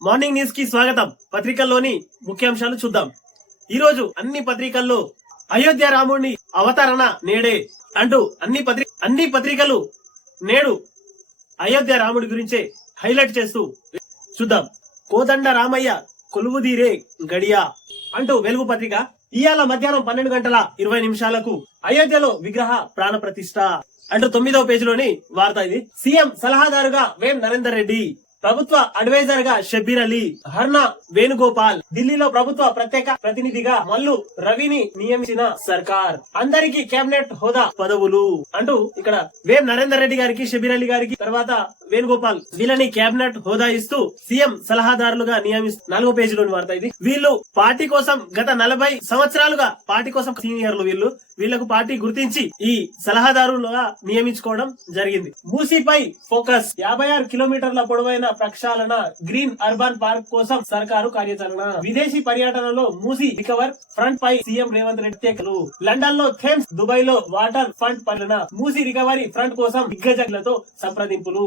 Morning న్యూస్కి స్వాగతం. పత్రికల్లోని ముఖ్యాంశాలు చూద్దాం. ఈ రోజు అన్ని పత్రికల్లో అయోధ్య రాముడిని అవతరణ నేడే అంటూ అన్ని పత్రి అన్ని పత్రికలు నేడు అయోధ్య రాముడి గురించే హైలైట్ చేస్తూ చూద్దాం. కోదండ రామయ్య కొలువుదీరే గడియా అంటూ వెలుగు పత్రిక ఇవాళ మధ్యాహ్నం పన్నెండు గంటల ఇరవై నిమిషాలకు అయోధ్యలో విగ్రహ ప్రాణ ప్రతిష్ట అంటూ తొమ్మిదవ పేజీలోని వార్త ఇది. సీఎం సలహాదారుగా వేం నరేందర్ రెడ్డి ప్రభుత్వ అడ్వైజర్గా షబీర్ అలీ హర్నా వేణుగోపాల్ ఢిల్లీలో ప్రభుత్వ ప్రత్యేక ప్రతినిధిగా మల్లు రవిని నియమించిన సర్కార్. అందరికీ కేబినెట్ హోదా పదవులు అంటూ ఇక్కడ వేం నరేందర్ రెడ్డి గారికి షబీర్ అలీ గారికి తర్వాత వేణుగోపాల్ వీళ్ళని కేబినెట్ హోదా ఇస్తూ సీఎం సలహాదారులుగా నియమిస్తూ నాలుగో పేజీలోని వార్త ఇది. వీళ్ళు పార్టీ కోసం గత నలభై సంవత్సరాలుగా పార్టీ కోసం సీనియర్లు వీళ్ళు. వీళ్ళకు పార్టీ గుర్తించి ఈ సలహాదారులుగా నియమించుకోవడం జరిగింది. మూసీపై ఫోకస్. యాభై ఆరు కిలోమీటర్ల పొడవైన ప్రక్షాళన గ్రీన్ అర్బన్ పార్క్ కోసం సర్కారు కార్యాచరణ. విదేశీ పర్యటనలో మూసీ రికవర్ ఫ్రంట్ పై సీఎం రేవంత్ రెడ్డి ప్రత్యేకలు లండన్లో థేమ్స్ దుబాయ్లో వాటర్ ఫండ్ పర్యటన మూసీ రికవరీ ఫ్రంట్ కోసం దిగ్గజాలతో సంప్రదింపులు.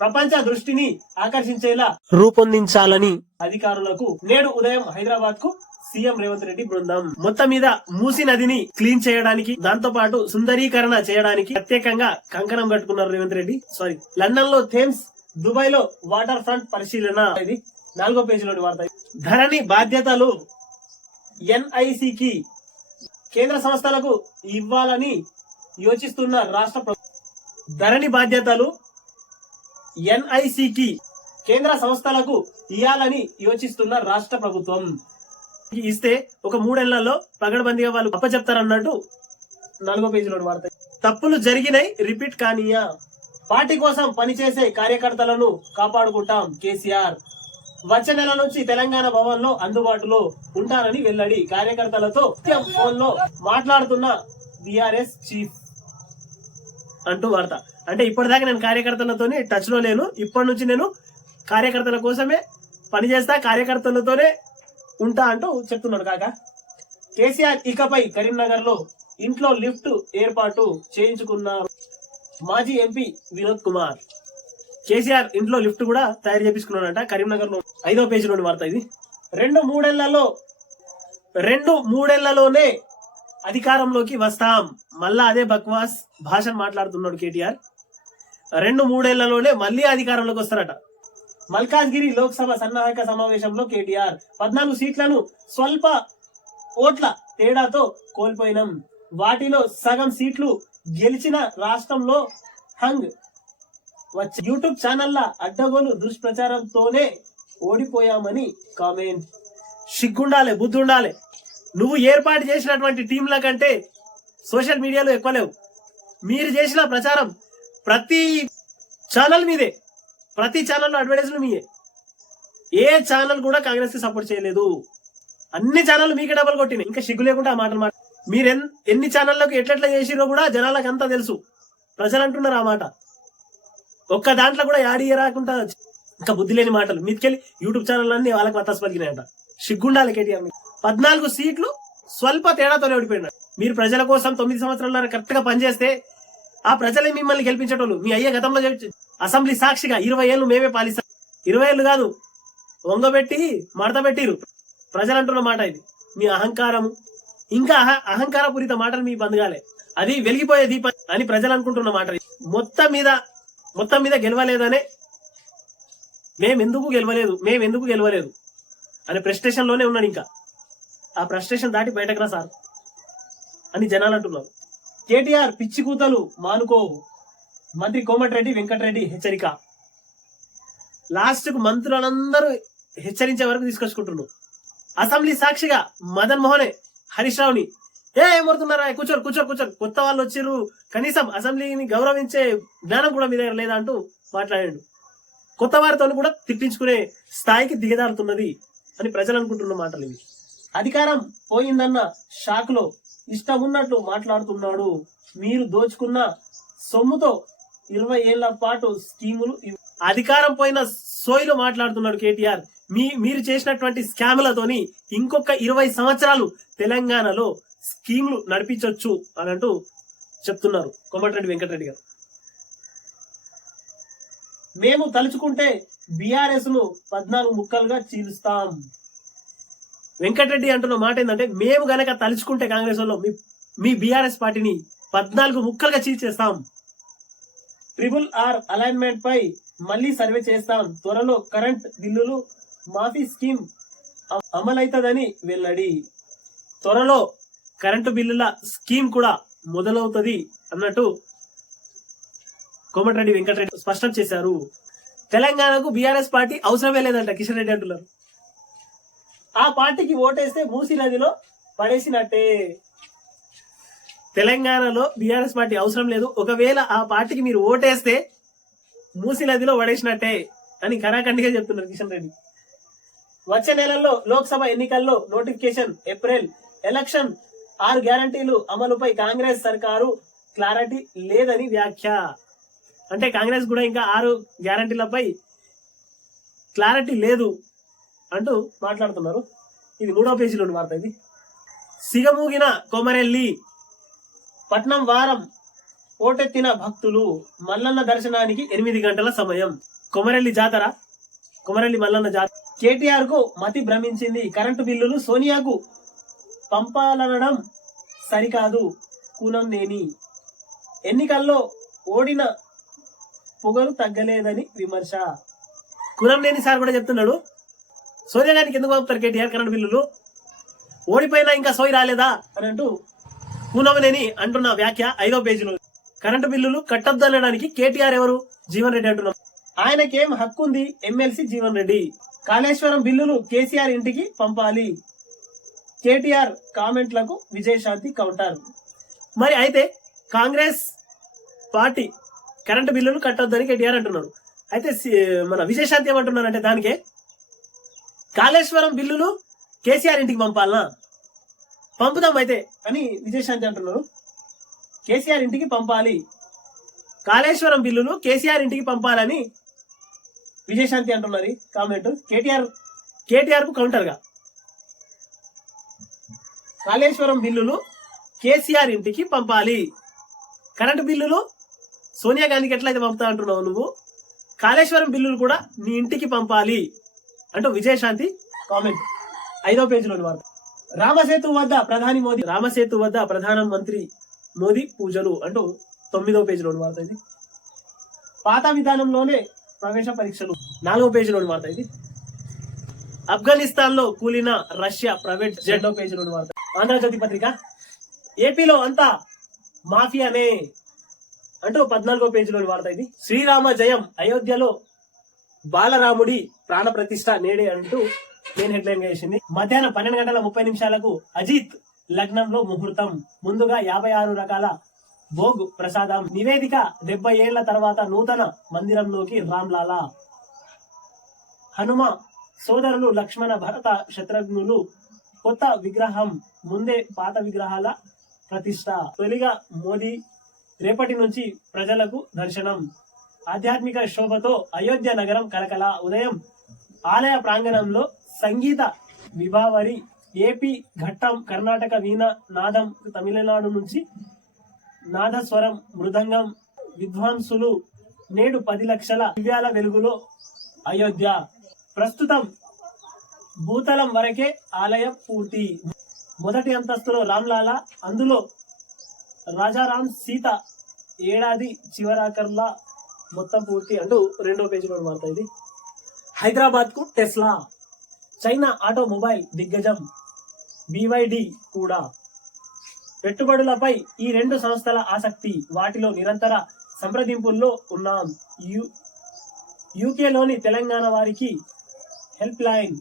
ప్రపంచ దృష్టిని ఆకర్షించేలా రూపొందించాలని అధికారులకు నేడు ఉదయం హైదరాబాద్కు సీఎం రేవంత్ రెడ్డి బృందం. మొత్తం మీద మూసి నదిని క్లీన్ చేయడానికి దాంతో పాటు సుందరీకరణ చేయడానికి ప్రత్యేకంగా కంకణం కట్టుకున్నారు రేవంత్ రెడ్డి. సారీ లండన్లో థేమ్స్ దుబాయ్లో వాటర్ ఫ్రంట్ పరిశీలన ఇది. నాలుగో పేజీలోని వార్త. ధరణి బాధ్యతలు ఎన్ఐసికి కేంద్ర సంస్థలకు ఇవ్వాలని యోచిస్తున్న రాష్ట్ర ధరణి బాధ్యతలు ఎన్ఐసికి కేంద్ర సంస్థలకు ఇవ్వాలని యోచిస్తున్న రాష్ట్ర ప్రభుత్వం. ఇస్తే ఒక మూడేళ్ళలో పగడబందిగా వాళ్ళు అప్పచెప్తారన్నట్టు నాలుగో పేజీలో వార్త. తప్పులు జరిగినాయి రిపీట్ కానీయా? పార్టీ కోసం పనిచేసే కార్యకర్తలను కాపాడుకుంటాం కేసీఆర్. వచ్చే నెల నుంచి తెలంగాణ భవన్లో అందుబాటులో ఉంటానని వెల్లడి కార్యకర్తలతో ఫోన్లో మాట్లాడుతున్న బీఆర్ఎస్ చీఫ్ అంటూ వార్త. అంటే ఇప్పటిదాకా నేను కార్యకర్తలతోనే టచ్లో లేను. ఇప్పటి నుంచి నేను కార్యకర్తల కోసమే పనిచేస్తా కార్యకర్తలతోనే ఉంటా అంటూ చెప్తున్నాడు కాక. కేసీఆర్ ఇకపై కరీంనగర్లో ఇంట్లో లిఫ్ట్ ఏర్పాటు చేయించుకున్నారు. మాజీ ఎంపీ వినోద్ కుమార్. కేసీఆర్ ఇంట్లో లిఫ్ట్ కూడా తయారు చేపించుకున్నాడంట. కరీంనగర్లో ఐదో పేజీలోని వార్త ఇది. రెండు మూడేళ్ళలో రెండు మూడేళ్ళలోనే అధికారంలోకి వస్తాం. మళ్ళా అదే బక్వాస్ భాషను మాట్లాడుతున్నాడు కేటీఆర్. రెండు మూడేళ్ళలోనే మళ్ళీ అధికారంలోకి వస్తారట. మల్కాజ్గిరి లోక్సభ సన్నాహక సమావేశంలో కేటీఆర్ పద్నాలుగు సీట్లను స్వల్ప ఓట్ల తేడాతో కోల్పోయినాం. వాటిలో సగం సీట్లు గెలిచిన రాష్ట్రంలో హంగ్ వచ్చే యూట్యూబ్ ఛానళ్ళ అడ్డగోలు దుష్ప్రచారంతోనే ఓడిపోయామని కామెంట్. సిగ్గుండాలి బుద్ధి ఉండాలి నువ్వు ఏర్పాటు చేసినటువంటి టీంల కంటే సోషల్ మీడియాలో ఎక్కువ లేవు. మీరు చేసిన ప్రచారం ప్రతి ఛానల్ మీదే. ప్రతి ఛానల్లో అడ్వర్టైజ్లు మీయే. ఏ ఛానల్ కూడా కాంగ్రెస్కి సపోర్ట్ చేయలేదు. అన్ని ఛానల్ మీకే డబ్బులు కొట్టినాయి. ఇంకా సిగ్గు లేకుండా ఆ మాటలు మాట మీరు ఎన్ని ఛానళ్ళకు ఎట్లెట్లా చేసిరో కూడా జనాలకు అంతా తెలుసు. ప్రజలు అంటున్నారు ఆ మాట. ఒక్క దాంట్లో కూడా యాడ్ రాకుండా ఇంకా బుద్ధి లేని మాటలు. మీదికెళ్ళి యూట్యూబ్ ఛానల్ అన్ని వాళ్ళకి వత్తాసు పలికినాయట సిగ్గుండాలి కేటీఆర్ పద్నాలుగు సీట్లు స్వల్ప తేడాతోనే ఓడిపోయినాడు. మీరు ప్రజల కోసం తొమ్మిది సంవత్సరాల కరెక్ట్గా పనిచేస్తే ఆ ప్రజలే మిమ్మల్ని గెలిపించేటోళ్ళు. మీ అయ్యే గతంలో అసెంబ్లీ సాక్షిగా ఇరవై ఏళ్ళు మేమే పాలిస్తాం ఇరవై ఏళ్ళు కాదు వంగబెట్టి మడత పెట్టిరు. ప్రజలు అంటున్న మాట ఇది. మీ అహంకారము ఇంకా అహ అహంకారపూరిత మాటలు మీ కాలే అది వెలిగిపోయే దీపం అని ప్రజలు అనుకుంటున్న మాట మొత్తం మీద మొత్తం మీద గెలవలేదనే మేమెందుకు గెలవలేదు మేమెందుకు గెలవలేదు అనే ప్రస్టేషన్లోనే ఉన్నాడు ఇంకా. ఆ ప్రస్టేషన్ దాటి బయటకు రా సార్ అని జనాలు అంటున్నారు కేటీఆర్ పిచ్చి కూతలు మానుకోవు. మంత్రి కోమటిరెడ్డి వెంకటరెడ్డి హెచ్చరిక. లాస్ట్కు మంత్రులందరూ హెచ్చరించే వరకు తీసుకొచ్చుకుంటున్నారు. అసెంబ్లీ సాక్షిగా మదన్ మోహనే హరీష్ రావుని ఏ ఏమవుతున్నారా కూర్చోరు కూర్చోరు కూర్చోరు. కొత్త వాళ్ళు వచ్చిర్రు. కనీసం అసెంబ్లీని గౌరవించే జ్ఞానం కూడా మీ దగ్గర లేదా అంటూ మాట్లాడాడు. కొత్త వారితో కూడా తిట్టించుకునే స్థాయికి దిగదారుతున్నది అని ప్రజలు అనుకుంటున్న మాటలు ఇవి. అధికారం పోయిందన్న షాక్లో ఇష్టం ఉన్నట్టు మాట్లాడుతున్నాడు. మీరు దోచుకున్న సొమ్ముతో ఇరవై ఏళ్ళ పాటు స్కీములు అధికారం పోయిన సోయిలో మాట్లాడుతున్నాడు కేటీఆర్. మీ మీరు చేసినటువంటి స్కాములతోని ఇంకొక ఇరవై సంవత్సరాలు తెలంగాణలో స్కీములు నడిపించవచ్చు అని అంటూ చెప్తున్నారు కోమటిరెడ్డి వెంకటరెడ్డి గారు. మేము తలుచుకుంటే బీఆర్ఎస్ను పద్నాలుగు ముక్కలుగా చీలుస్తాం. వెంకటరెడ్డి అంటున్న మాట ఏంటంటే మేము గనక తలుచుకుంటే కాంగ్రెస్ వాళ్ళు మీ మీ బీఆర్ఎస్ పార్టీని పద్నాలుగు ముక్కలుగా చీల్చేస్తాం. ట్రిపుల్ ఆర్ అలైన్మెంట్ పై మళ్ళీ సర్వే చేస్తాం. త్వరలో కరెంట్ బిల్లులు మాఫీ స్కీమ్ అమలవుతుందని వెల్లడి. త్వరలో కరెంటు బిల్లుల స్కీమ్ కూడా మొదలవుతుంది అన్నట్టు కోమటిరెడ్డి వెంకటరెడ్డి స్పష్టం చేశారు. తెలంగాణకు బీఆర్ఎస్ పార్టీ అవసరమే లేదంట కిషన్ రెడ్డి అంటున్నారు. ఆ పార్టీకి ఓటేస్తే మూసీ నదిలో పడేసినట్టే. తెలంగాణలో బీఆర్ఎస్ పార్టీ అవసరం లేదు. ఒకవేళ ఆ పార్టీకి మీరు ఓటేస్తే మూసీ నదిలో పడేసినట్టే అని కరాఖండిగా చెప్తున్నారు కిషన్ రెడ్డి. వచ్చే నెలల్లో లోక్సభ ఎన్నికల్లో నోటిఫికేషన్ ఏప్రిల్ ఎలక్షన్ ఆరు గ్యారంటీలు అమలుపై కాంగ్రెస్ సర్కారు క్లారిటీ లేదని వ్యాఖ్య. అంటే కాంగ్రెస్ కూడా ఇంకా ఆరు గ్యారంటీలపై క్లారిటీ లేదు అంటూ మాట్లాడుతున్నారు. ఇది మూడో పేజీలోని వార్త ఇది. సిగమూగిన కొమరెల్లి పట్నం వారం ఓటెత్తిన భక్తులు మల్లన్న దర్శనానికి ఎనిమిది గంటల సమయం. కొమరెల్లి జాతర కొమరెల్లి మల్లన్న జాతర. కేటీఆర్కు మతి భ్రమించింది. కరెంటు బిల్లులు సోనియాకు పంపాలనడం సరికాదు కూనం నేని. ఎన్నికల్లో ఓడిన పొగరు తగ్గలేదని విమర్శ. కూనం నేని సార్ కూడా చెప్తున్నాడు. సోనియా గారికి ఎందుకు పంపుతారు కేటీఆర్ కరెంటు బిల్లులు? ఓడిపోయినా ఇంకా సోయి రాలేదా? అని అంటూ కూనమనేని అంటున్న వ్యాఖ్య ఐదో పేజీలో. కరెంటు బిల్లులు కట్టొద్దు అనడానికి కేటీఆర్ ఎవరు? జీవన్ రెడ్డి అంటున్నారు ఆయనకేం హక్కు ఉంది ఎమ్మెల్సీ జీవన్ రెడ్డి? కాళేశ్వరం బిల్లులు కేసీఆర్ ఇంటికి పంపాలి. కేటీఆర్ కామెంట్లకు విజయశాంతి కౌంటర్. మరి అయితే కాంగ్రెస్ పార్టీ కరెంటు బిల్లులు కట్టొద్దని కేటీఆర్ అంటున్నారు. అయితే సి- మన విజయశాంతి ఏమంటున్నారంటే దానికే కాళేశ్వరం బిల్లును కేసీఆర్ ఇంటికి పంపాలనా? పంపుదాం అయితే అని విజయశాంతి అంటున్నారు. కేసీఆర్ ఇంటికి పంపాలి. కాళేశ్వరం బిల్లులు కేసీఆర్ ఇంటికి పంపాలని విజయశాంతి అంటున్నారు కామెంట్. కేటీఆర్ కేటీఆర్కు కాళేశ్వరం బిల్లులు కేసీఆర్ ఇంటికి పంపాలి. కరెంటు బిల్లులు సోనియా గాంధీకి ఎట్లయితే పంపుతా అంటున్నావు నువ్వు కాళేశ్వరం బిల్లులు కూడా నీ ఇంటికి పంపాలి అంటూ విజయశాంతి కామెంట్. ఐదో పేజీలోని వార్త. రామసేతు వద్ద ప్రధాని మోదీ రామసేతు వద్ద ప్రధాన మంత్రి మోదీ పూజలు అంటూ తొమ్మిదో పేజీలోని వార్త ఇది. పాత విధానంలోనే ప్రవేశ పరీక్షలు. నాలుగో పేజీలోని వార్త ఇది. ఆఫ్ఘనిస్తాన్లో కూలిన రష్యా ప్రైవేట్ జెండో పేజీలోని వార్త. ఆంధ్రజ్యోతి పత్రిక. ఏపీలో అంతా మాఫియానే అంటూ పద్నాలుగో పేజీలోని వార్త ఇది. శ్రీరామ జయం అయోధ్యలో బాలరాముడి ప్రాణ ప్రతిష్ట నేడే అంటూ నేను హెడ్లైన్గా వేసింది. మధ్యాహ్నం పన్నెండు గంటల ముప్పై నిమిషాలకు అజిత్ లగ్నంలో ముహూర్తం. ముందుగా యాభై ఆరు రకాల భోగ్ ప్రసాదం నివేదిక డెబ్బై ఏళ్ళ తర్వాత నూతన మందిరంలోకి రామ్లాలా. హనుమ సోదరులు లక్ష్మణ భరత శత్రుఘ్నులు కొత్త విగ్రహం ముందే పాత విగ్రహాల ప్రతిష్ట. తొలిగా మోదీ రేపటి నుంచి ప్రజలకు దర్శనం. ఆధ్యాత్మిక శోభతో అయోధ్య నగరం కలకల. ఉదయం ఆలయ ప్రాంగణంలో సంగీత విభావరి ఏపీ ఘట్టం కర్ణాటక వీణ నాదం తమిళనాడు నుంచి నాదస్వరం మృదంగం విద్వాంసులు నేడు పది లక్షల దివ్యాల వెలుగులో అయోధ్య. ప్రస్తుతం భూతలం వరకే ఆలయం పూర్తి. మొదటి అంతస్తులో రామ్లాలా అందులో రాజారాం సీత ఏడాది చివరాకర్లా మొత్తం పూర్తి అంటూ రెండో పేజీలో వార్త ఇది. హైదరాబాద్కు టెస్లా. చైనా ఆటోమొబైల్ దిగ్గజం. బివైడి కూడా. పెట్టుబడులపై ఈ రెండు సంస్థల ఆసక్తి వాటిలో నిరంతర సంప్రదింపుల్లో ఉన్నాం. యూ యూకేలోని తెలంగాణ వారికి హెల్ప్ లైన్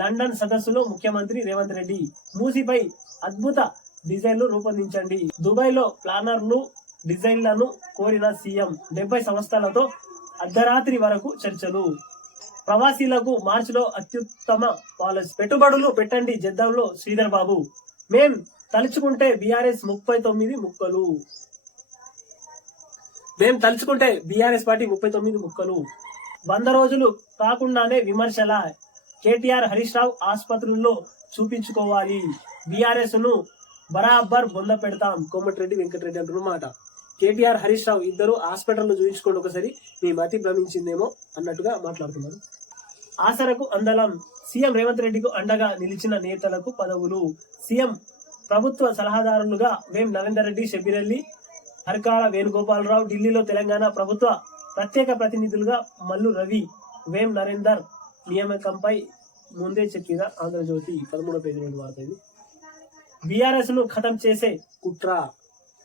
లండన్ సదస్సులో ముఖ్యమంత్రి రేవంత్ రెడ్డి. మూసిపై అద్భుత డిజైన్లు రూపొందించండి. దుబాయ్లో ప్లానర్లు డిజైన్లను కోరిన సీఎం. డెబ్బై సంస్థలతో అర్ధరాత్రి వరకు చర్చలు. ప్రవాసీలకు మార్చిలో అత్యుత్తమ పాలసీ. పెట్టుబడులు పెట్టండి జద్దంలో శ్రీధర్ బాబు. మేం తలుచుకుంటే బీఆర్ఎస్ ముప్పై తొమ్మిది ముక్కలు. మేము తలుచుకుంటే బీఆర్ఎస్ పార్టీ ముప్పై తొమ్మిది ముక్కలు. వంద రోజులు కాకుండానే విమర్శల కేటీఆర్ హరీష్ రావు ఆసుపత్రుల్లో చూపించుకోవాలి. బీఆర్ఎస్ను బరాబర్ బొంద పెడతాం. కోమటిరెడ్డి వెంకటరెడ్డి అంటున్నమాట కేటీఆర్ హరీష్ రావు ఇద్దరు హాస్పిటల్లో చూపించుకోండి ఒకసారి. మీ మతి భ్రమించిందేమో అన్నట్టుగా మాట్లాడుతున్నారు. ఆసరకు అందలం సీఎం రేవంత్ రెడ్డికి అండగా నిలిచిన నేతలకు పదవులు. సీఎం ప్రభుత్వ సలహాదారులుగా వేం నరేందర్ రెడ్డి షబీరల్లి హర్కాల వేణుగోపాలరావు ఢిల్లీలో తెలంగాణ ప్రభుత్వ ప్రత్యేక ప్రతినిధులుగా మల్లు రవి వేం నరేందర్ నియామకంపై ముందే చెప్పిన ఆంధ్రజ్యోతి పదమూడో పేజీ నుండి వార్త బీఆర్ఎస్ను ఖతం చేసే కుట్ర.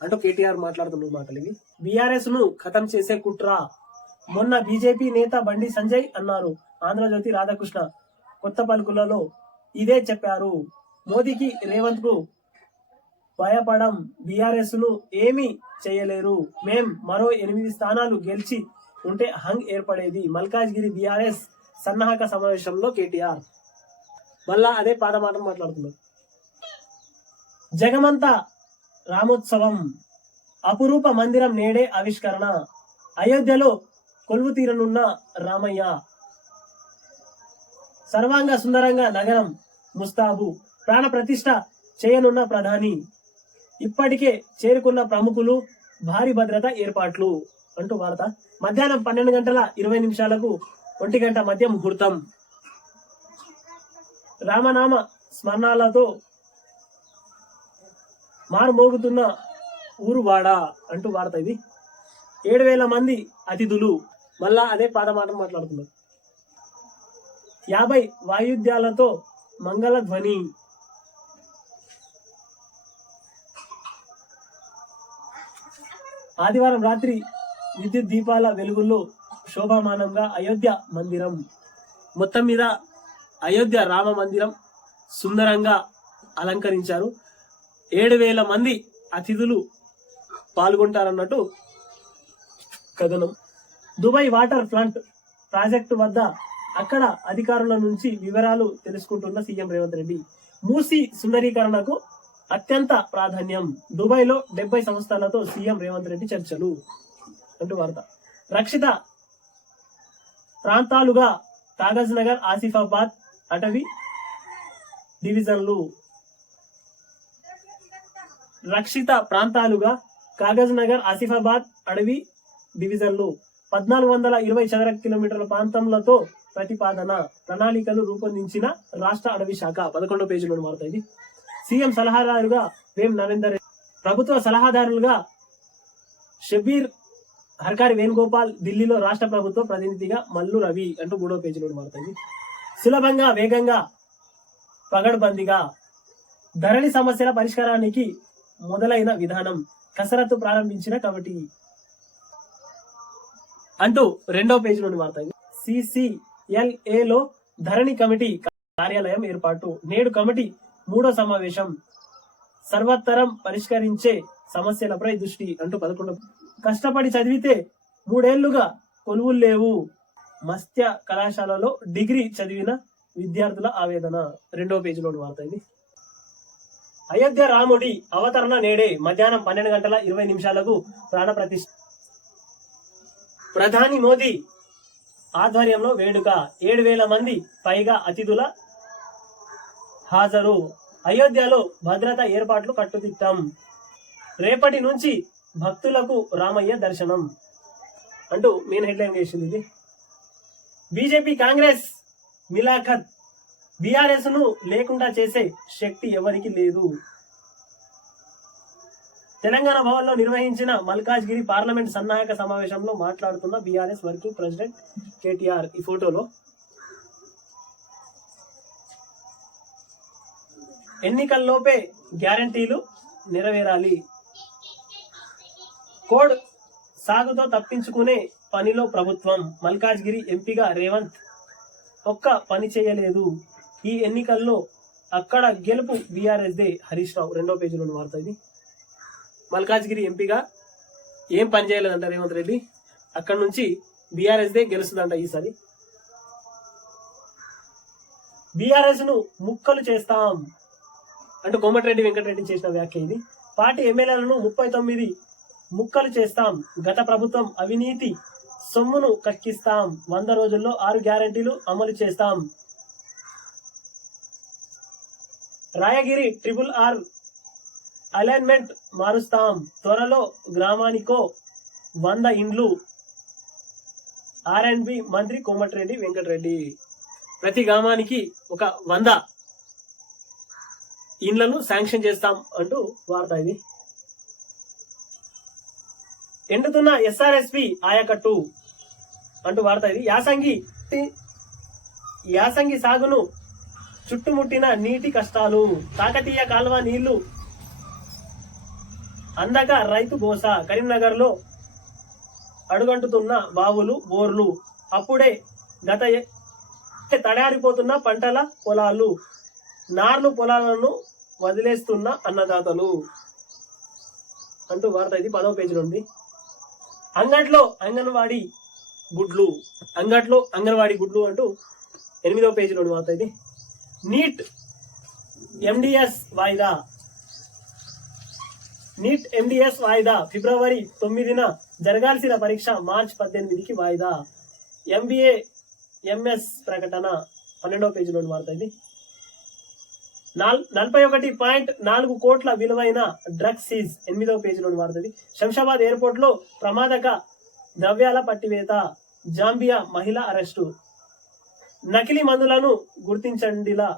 అంటూ కేటీఆర్ మాట్లాడుతున్న మాటలు ఇవి. బీఆర్ఎస్ను ఖతం చేసే కుట్ర. మొన్న బీజేపీ నేత బండి సంజయ్ అన్నారు ఆంధ్రజ్యోతి రాధాకృష్ణ కొత్త పలుకులలో ఇదే చెప్పారు. మోదీకి రేవంత్కు భయపడం బీఆర్ఎస్ను ఏమీ చేయలేరు. మేం మరో ఎనిమిది స్థానాలు గెలిచి ఉంటే హంగ్ ఏర్పడేది మల్కాజ్గిరి బీఆర్ఎస్ సన్నాహక సమావేశంలో కేటీఆర్. మళ్ళా అదే పాత మాట మాట్లాడుతున్నారు జగమంత రామోత్సవం అపురూప మందిరం నేడే ఆవిష్కరణ అయోధ్యలో కొలువు తీరనున్న రామయ్య సర్వాంగ సుందరంగా నగరం ముస్తాబు ప్రాణ ప్రతిష్ట చేయనున్న ప్రధాని ఇప్పటికే చేరుకున్న ప్రముఖులు భారీ భద్రత ఏర్పాట్లు అంటూ వార్త. మధ్యాహ్నం పన్నెండు గంటల ఇరవై నిమిషాలకు ఒంటి గంట మధ్య ముహూర్తం. రామనామ స్మరణాలతో మారుమోగుతున్న ఊరువాడ అంటూ వార్త ఇది. ఏడు వేల మంది అతిథులు మళ్ళా అదే పాదమాటం మాట్లాడుతున్నారు. యాభై వాయుద్యాలతో మంగళ ధ్వని ఆదివారం రాత్రి విద్యుత్ దీపాల వెలుగుల్లో శోభామానంగా అయోధ్య మందిరం. మొత్తం మీద అయోధ్య రామ మందిరం సుందరంగా అలంకరించారు. ఏడు వేల మంది అతిథులు పాల్గొంటారన్నట్టు కథనం. దుబాయ్ వాటర్ ఫ్రంట్ ప్రాజెక్టు వద్ద అక్కడ అధికారుల నుంచి వివరాలు తెలుసుకుంటున్న సీఎం రేవంత్ రెడ్డి. మూసి సుందరీకరణకు అత్యంత ప్రాధాన్యం దుబాయ్లో డెబ్బై సంస్థలతో సీఎం రేవంత్ రెడ్డి చర్చలు. అంటూ వార్త. రక్షిత ప్రాంతాలుగా కాగజ్ నగర్ ఆసిఫాబాద్ అటవీ డివిజన్లు. రక్షిత ప్రాంతాలుగా కాగజ్ నగర్ ఆసిఫాబాద్ అడవి డివిజన్లు. పద్నాలుగు వందల ఇరవై చదర కిలోమీటర్ల ప్రాంతంలతో ప్రతిపాదన ప్రణాళికలు రూపొందించిన రాష్ట్ర అడవి శాఖ. పదకొండో పేజీలో వార్త ఇది. సీఎం సలహాదారుగా వేం నరేందర్ ప్రభుత్వ సలహాదారులుగా షబీర్ హర్కారి వేణుగోపాల్ ఢిల్లీలో రాష్ట్ర ప్రభుత్వ ప్రతినిధిగా మల్లు రవి అంటూ మూడో పేజీలో మారుతుంది సులభంగా వేగంగా పగడ్బందీగా ధరణి సమస్యల పరిష్కారానికి మొదలైన విధానం కసరత్తు ప్రారంభించిన కమిటీ అంటూ రెండో పేజీలోని వార్త సిసిఎల్ఏలో లో ధరణి కమిటీ కార్యాలయం ఏర్పాటు నేడు కమిటీ మూడో సమావేశం సర్వత్తరం పరిష్కరించే సమస్యలపై దృష్టి అంటూ పదకొండు. కష్టపడి చదివితే మూడేళ్ళుగా కొలువులు లేవు. మత్స్య కళాశాలలో డిగ్రీ చదివిన విద్యార్థుల ఆవేదన. రెండో పేజీలోని వార్త ఇది. అయోధ్య రాముడి అవతరణ నేడే మధ్యాహ్నం పన్నెండు గంటల ఇరవై నిమిషాలకు ప్రాణప్రతిష్ఠ ప్రధాని మోదీ ఆధ్వర్యంలో వేడుక. ఏడు వేల మంది పైగా అతిథుల హాజరు. అయోధ్యలో భద్రత ఏర్పాట్లు కట్టుదిట్టాం. రేపటి నుంచి భక్తులకు రామయ్య దర్శనం అంటూ మెయిన్ హెడ్లైన్ చేసింది ఇది. బీజేపీ కాంగ్రెస్ మిలాఖత్ బీఆర్ఎస్ను లేకుండా చేసే శక్తి ఎవరికి లేదు. తెలంగాణ భవన్లో నిర్వహించిన మల్కాజ్గిరి పార్లమెంట్ సన్నాహక సమావేశంలో మాట్లాడుతున్న బీఆర్ఎస్ వర్కింగ్ ప్రెసిడెంట్ కేటీఆర్ ఈ ఫోటోలో. ఎన్నికల్లోపే గ్యారంటీలు నెరవేరాలి. కోడ్ సాగుతో తప్పించుకునే పనిలో ప్రభుత్వం. మల్కాజ్గిరి ఎంపీగా రేవంత్. ఒక్క పని చేయలేదు. ఈ ఎన్నికల్లో అక్కడ గెలుపు బీఆర్ఎస్దే. హరీష్ రావు రెండో పేజీలో వార్త ఇది. మల్కాజ్గిరి ఎంపీగా ఏం పని చేయలేదంట రేవంత్ రెడ్డి. అక్కడ నుంచి బీఆర్ఎస్దే గెలుస్తుందంట ఈసారి. బీఆర్ఎస్ను ముక్కలు చేస్తాం. అంటూ కోమటిరెడ్డి వెంకటరెడ్డి చేసిన వ్యాఖ్య ఇది. పార్టీ ఎమ్మెల్యేలను ముప్పై తొమ్మిది ముక్కలు చేస్తాం. గత ప్రభుత్వం అవినీతి సొమ్మును కక్కిస్తాం. వంద రోజుల్లో ఆరు గ్యారంటీలు అమలు చేస్తాం. రాయగిరి ట్రిపుల్ ఆర్ అలైన్మెంట్ మారుస్తాం. త్వరలో గ్రామానికో వంద ఇండ్లు. ఆర్ అండ్ బి మంత్రి కోమటిరెడ్డి వెంకటరెడ్డి. ప్రతి గ్రామానికి ఒక వంద ఇండ్లను శాంక్షన్ చేస్తాం అంటూ వార్త ఇది. ఎండుతున్న ఎస్ఆర్ఎస్పి ఆయకట్టు అంటూ వార్త ఇది. యాసంగి యాసంగి సాగును చుట్టుముట్టిన నీటి కష్టాలు కాకతీయ కాలువ నీళ్ళు అందక రైతు బోస కరీంనగర్లో అడుగంటుతున్న బావులు బోర్లు అప్పుడే గత తడారిపోతున్న పంటల పొలాలు నార్లు పొలాలను వదిలేస్తున్న అన్నదాతలు. అంటూ వార్త ఇది పదవ పేజీలో ఉంది. అంగట్లో అంగన్వాడి గుడ్లు అంగట్లో అంగన్వాడి గుడ్లు అంటూ ఎనిమిదవ పేజీ నుండి వార్త ఇది. నీట్ ఎండిఎస్ వాయిదా. నీట్ ఎండిఎస్ వాయిదా ఫిబ్రవరి తొమ్మిదిన జరగాల్సిన పరీక్ష మార్చ్ పద్దెనిమిదికి వాయిదా. ఎంబీఏ ఎంఎస్ ప్రకటన పన్నెండవ పేజీలో వార్త ఇది. నలభై ఒకటి పాయింట్ నాలుగు కోట్ల విలువైన డ్రగ్స్ సీజ్ ఎనిమిదవ పేజీలో వార్తది శంషాబాద్ ఎయిర్పోర్ట్లో ప్రమాదక ద్రవ్యాల పట్టివేత జాంబియా మహిళ అరెస్టు. నకిలీ మందులను గుర్తించండిలా